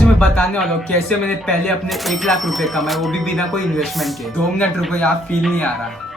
आज मैं बताने वाला हूँ कैसे मैंने पहले अपने 1 लाख रुपए कमाए, वो भी बिना कोई इन्वेस्टमेंट के। 2 मिनट रुको, यहाँ फील नहीं आ रहा।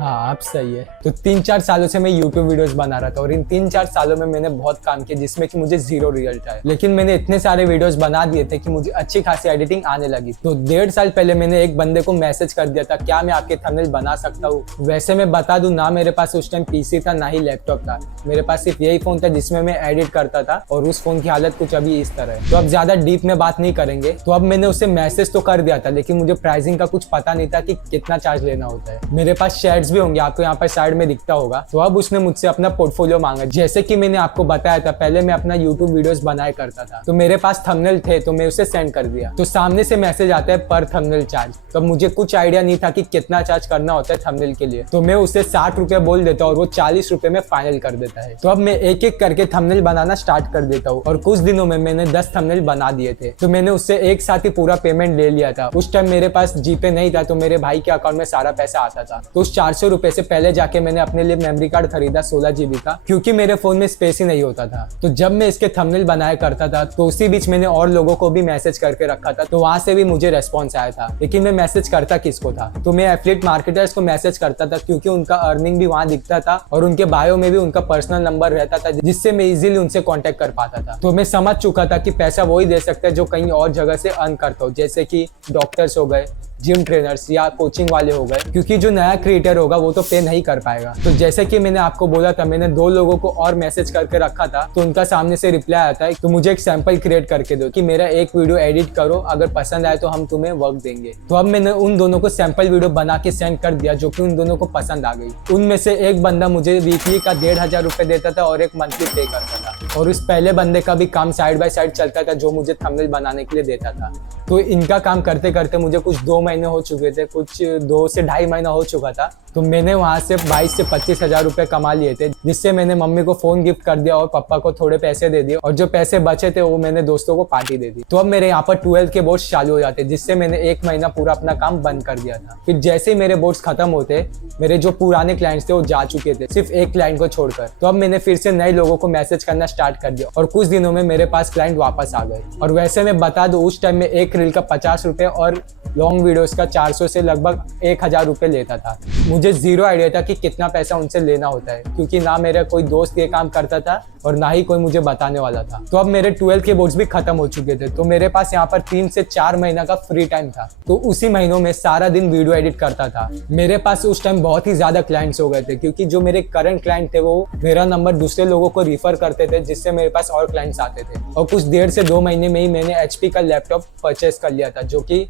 हाँ, अब सही है। तो 3-4 सालों से मैं YouTube वीडियोस बना रहा था और इन 3-4 सालों में मैंने बहुत काम किया जिसमें कि मुझे 0 रिजल्ट आया। लेकिन मैंने इतने सारे वीडियोस बना दिए थे कि मुझे अच्छी खासी एडिटिंग आने लगी। तो 1.5 साल पहले मैंने एक बंदे को मैसेज कर दिया था, क्या मैं आपके थंबनेल बना सकता हूँ। वैसे मैं बता दूं ना, मेरे पास उस टाइम पीसी था ना ही लैपटॉप था। मेरे पास सिर्फ यही फोन था जिसमें मैं एडिट करता था और उस फोन की हालत कुछ अभी इस तरह है। तो अब ज्यादा डीप में बात नहीं करेंगे। तो अब मैंने उसे मैसेज तो कर दिया था, लेकिन मुझे प्राइसिंग का कुछ पता नहीं था कि कितना चार्ज लेना होता है। मेरे पास शेयर्स भी होंगे, आपको यहाँ पर साइड में दिखता होगा। तो अब उसने मुझसे अपना पोर्टफोलियो मांगा। जैसे कि मैंने आपको बताया था, पहले मैं अपना YouTube वीडियोस बनाया करता था, तो मेरे पास थंबनेल थे तो मैं उसे सेंड कर दिया। तो सामने से मैसेज आता है पर थंबनेल चार्ज। तो मुझे कुछ आइडिया नहीं था कि कितना चार्ज करना होता है थंबनेल के लिए। तो मैं उसे 60 रुपए बोल देता हूँ और वो 40 रुपए में फाइनल कर देता है। तो अब मैं एक एक करके थंबनेल बनाना स्टार्ट कर देता हूँ और कुछ दिनों में मैंने 10 थंबनेल बना दिए थे। तो मैंने उससे एक साथ ही पूरा पेमेंट ले लिया था। उस टाइम मेरे पास जीपे नहीं था, तो मेरे भाई के अकाउंट में सारा पैसा आता था। तो उस 400 रुपए से पहले जाके मैंने अपने लिए मेमोरी कार्ड खरीदा 16 GB का, क्योंकि मेरे फोन में स्पेस ही नहीं होता था। तो जब मैं इसके थंबनेल बनाया करता था तो उसी बीच मैंने और लोगों को भी मैसेज करके रखा था, तो वहां से भी मुझे रेस्पॉन्स आया था। लेकिन मैं मैसेज करता किसको था, तो मैं एफिलिएट मार्केटर्स को मैसेज करता था, क्योंकि उनका अर्निंग भी वहां दिखता था और उनके बायो में भी उनका पर्सनल नंबर रहता था, जिससे मैं इजीली उनसे कॉन्टेक्ट कर पाता था। तो मैं समझ चुका था कि पैसा वही दे सकता है जो कहीं और जगह से अर्न करता हो, जैसे कि डॉक्टर्स हो गए, जिम ट्रेनर्स या कोचिंग वाले हो गए, क्योंकि जो नया क्रिएटर होगा वो तो पे नहीं कर पाएगा। तो जैसे कि मैंने आपको बोला था, मैंने 2 लोगों को और मैसेज करके रखा था, तो उनका सामने से रिप्लाई आता है तो मुझे एक सैंपल क्रिएट करके दो कि मेरा एक वीडियो एडिट करो, अगर पसंद आए तो हम तुम्हें वर्क देंगे। तो अब मैंने उन दोनों को सैंपल वीडियो बना के सेंड कर दिया, जो कि उन दोनों को पसंद आ गई। उनमें से एक बंदा मुझे वीकली का 1500 रुपए देता था और एक मंथली पे करता था, और उस पहले बंदे का भी काम साइड बाय साइड चलता था जो मुझे थंबनेल बनाने के लिए देता था। तो इनका काम करते करते मुझे कुछ 2 महीने हो चुके थे, कुछ 2 से ढाई महीना हो चुका था। तो मैंने वहां से 22 से 25 हजार रुपए कमा लिए थे, जिससे मैंने मम्मी को फोन गिफ्ट कर दिया और पापा को थोड़े पैसे दे दिए, और जो पैसे बचे थे वो मैंने दोस्तों को पार्टी दे दी। तो अब मेरे यहाँ पर 12th के बोर्ड्स चालू हो जाते, जिससे मैंने 1 महीना पूरा अपना काम बंद कर दिया था। फिर जैसे ही मेरे बोर्ड्स खत्म होते, मेरे जो पुराने क्लाइंट्स थे वो जा चुके थे, सिर्फ एक क्लाइंट को छोड़कर। तो अब मैंने फिर से नए लोगों को मैसेज करना स्टार्ट कर दिया और कुछ दिनों में मेरे पास क्लाइंट वापस आ गए। और वैसे मैं बता दूं, उस टाइम में एक रील का 50 रुपए और लॉन्ग वीडियोस का 400 से लगभग 1000 रुपए लेता था। मुझे जीरो आइडिया था कि कितना पैसा उनसे लेना होता है, क्योंकि ना मेरा कोई दोस्त ये काम करता था और ना ही कोई मुझे बताने वाला था। तो अब मेरे 12th के बोर्ड्स भी खत्म हो चुके थे, तो मेरे पास यहाँ पर 3 से 4 महीना का फ्री टाइम था। तो उसी महीनों में सारा दिन वीडियो एडिट करता था। मेरे पास उस टाइम बहुत ही ज्यादा क्लाइंट्स हो गए थे, क्योंकि जो मेरे करंट क्लाइंट थे वो मेरा नंबर दूसरे लोगों को रिफर करते थे, जिससे मेरे पास और क्लाइंट्स आते थे। और कुछ 1.5 से 2 महीने में ही मैंने HP का लैपटॉप परचेस कर लिया था, जो कि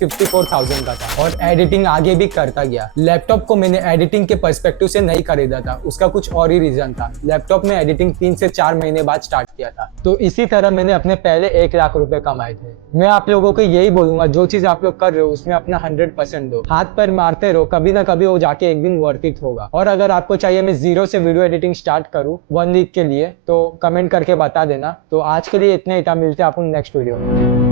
54,000 का था, और एडिटिंग आगे भी करता गया। लैपटॉप को मैंने एडिटिंग के पर्सपेक्टिव से नहीं खरीदा था, उसका कुछ और ही रीजन था। लैपटॉप में एडिटिंग 3 से 4 महीने बाद स्टार्ट किया था। तो इसी तरह मैंने अपने पहले 1 लाख रुपए कमाए थे। मैं आप लोगों को यही बोलूंगा, जो चीज आप लोग कर रहे हो उसमें अपना 100% दो, हाथ पैर मारते रहो, कभी ना कभी वो जाके एक दिन वर्थ इट होगा। और अगर आपको चाहिए मैं 0 से वीडियो एडिटिंग स्टार्ट करूँ 1 वीक के लिए, तो कमेंट करके बता देना। तो आज के लिए इतना ही था, मिलते हैं आपको नेक्स्ट वीडियो में।